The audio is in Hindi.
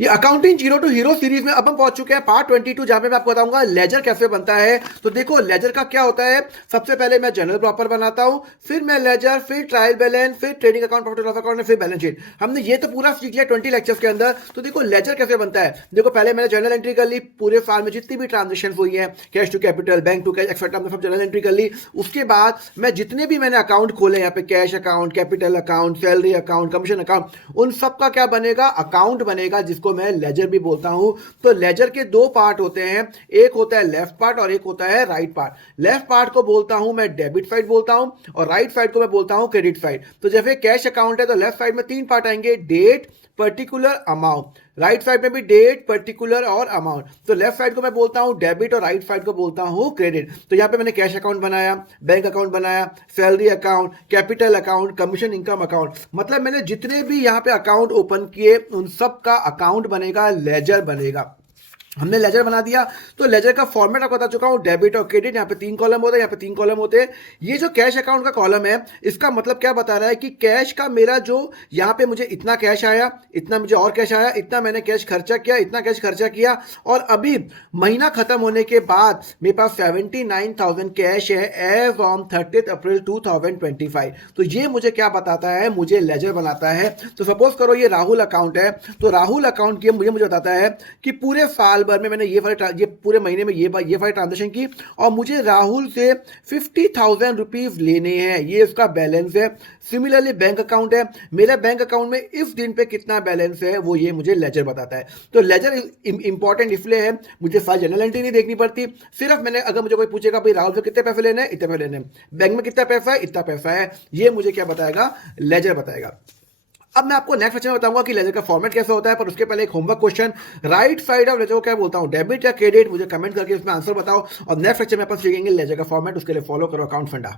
ये accounting zero to hero series में अब हम पहुंच चुके हैं पार्ट 22, जहां पे मैं आपको बताऊंगा लेजर कैसे बनता है। तो देखो लेजर का क्या होता है। सबसे पहले मैं जनरल प्रॉपर बनाता हूं, फिर मैं लेजर, फिर ट्रायल बैलेंस, फिर trading account, profit loss account, फिर बैलेंस शीट। हमने ये तो पूरा सीख लिया 20 लेक्चर्स के अंदर। तो देखो लेजर कैसे बनता है। देखो पहले मैंने जर्नल एंट्री कर ली, पूरे साल में जितनी भी ट्रांजेक्शन हुई है, cash to capital, bank to cash etcetera, सब जर्नल एंट्री कर ली। उसके बाद मैं जितने भी मैंने अकाउंट खोले, यहाँ पे cash account, capital account, salary account, commission account, उन सब का क्या बनेगा, अकाउंट बनेगा, जिसको मैं लेजर भी बोलता हूं। तो लेजर के दो पार्ट होते हैं, एक होता है लेफ्ट पार्ट और एक होता है राइट पार्ट। लेफ्ट पार्ट को बोलता हूं मैं डेबिट साइड बोलता हूं, और राइट साइड को मैं बोलता हूं क्रेडिट साइड। तो जैसे कैश अकाउंट है तो लेफ्ट साइड में तीन पार्ट आएंगे, date, particular, amount. Right side में भी डेट, पर्टिकुलर और अमाउंट। तो लेफ्ट साइड को मैं बोलता हूं डेबिट और राइट साइड को बोलता हूं क्रेडिट। तो यहां पे मैंने कैश अकाउंट बनाया, बैंक अकाउंट बनाया, salary account, capital account, commission income account, मतलब मैंने जितने भी यहां पे अकाउंट ओपन किए उन सब का अकाउंट बनेगा, लेजर बनेगा। हमने लेजर बना दिया। तो लेजर का फॉर्मेट आपको बता चुका हूं, डेबिट और क्रेडिट। यहाँ पे तीन कॉलम होते हैं, यहाँ पे तीन कॉलम होते हैं। ये जो कैश अकाउंट का कॉलम है, इसका मतलब क्या बता रहा है कि कैश का मेरा जो यहाँ पे मुझे इतना कैश आया, इतना मुझे और कैश आया, इतना मैंने कैश खर्चा किया, इतना कैश खर्चा किया, और अभी महीना खत्म होने के बाद मेरे पास 79,000 कैश है एज ऑन 30 अप्रैल 2025। तो ये मुझे क्या बताता है, मुझे लेजर बनाता है। तो सपोज करो ये राहुल अकाउंट है, तो राहुल अकाउंट की मुझे बताता है कि पूरे साल भर में मैंने ये पूरे महीने में ये वाली ट्रांजेक्शन की, और मुझे राहुल से 50,000 रुपीज लेने हैं, ये उसका बैलेंस है। सिमिलरली बैंक अकाउंट है, मेरे बैंक अकाउंट में इस दिन पे कितना बैलेंस है, वो ये मुझे लेजर बताता है। तो लेजर इंपॉर्टेंट इसलिए है, मुझे सारी जनरल एंट्री नहीं देखनी पड़ती। सिर्फ मैंने, अगर मुझे कोई पूछेगा भाई राहुल से कितने पैसे लेने हैं, इतने पैसे लेने हैं, बैंक में कितना पैसा है, इतना पैसा है, ये मुझे क्या बताएगा, लेजर बताएगा। अब मैं आपको नेक्स्ट लेक्चर में बताऊंगा कि लेजर का फॉर्मेट कैसे होता है, पर उसके पहले एक homework question, right side of ledger को क्या बोलता हूं, डेबिट या क्रेडिट, मुझे कमेंट करके उसमें आंसर बताओ। और नेक्स्ट लेक्चर में अपन सीखेंगे लेजर का फॉर्मेट, उसके लिए फॉलो करो अकाउंट फंडा।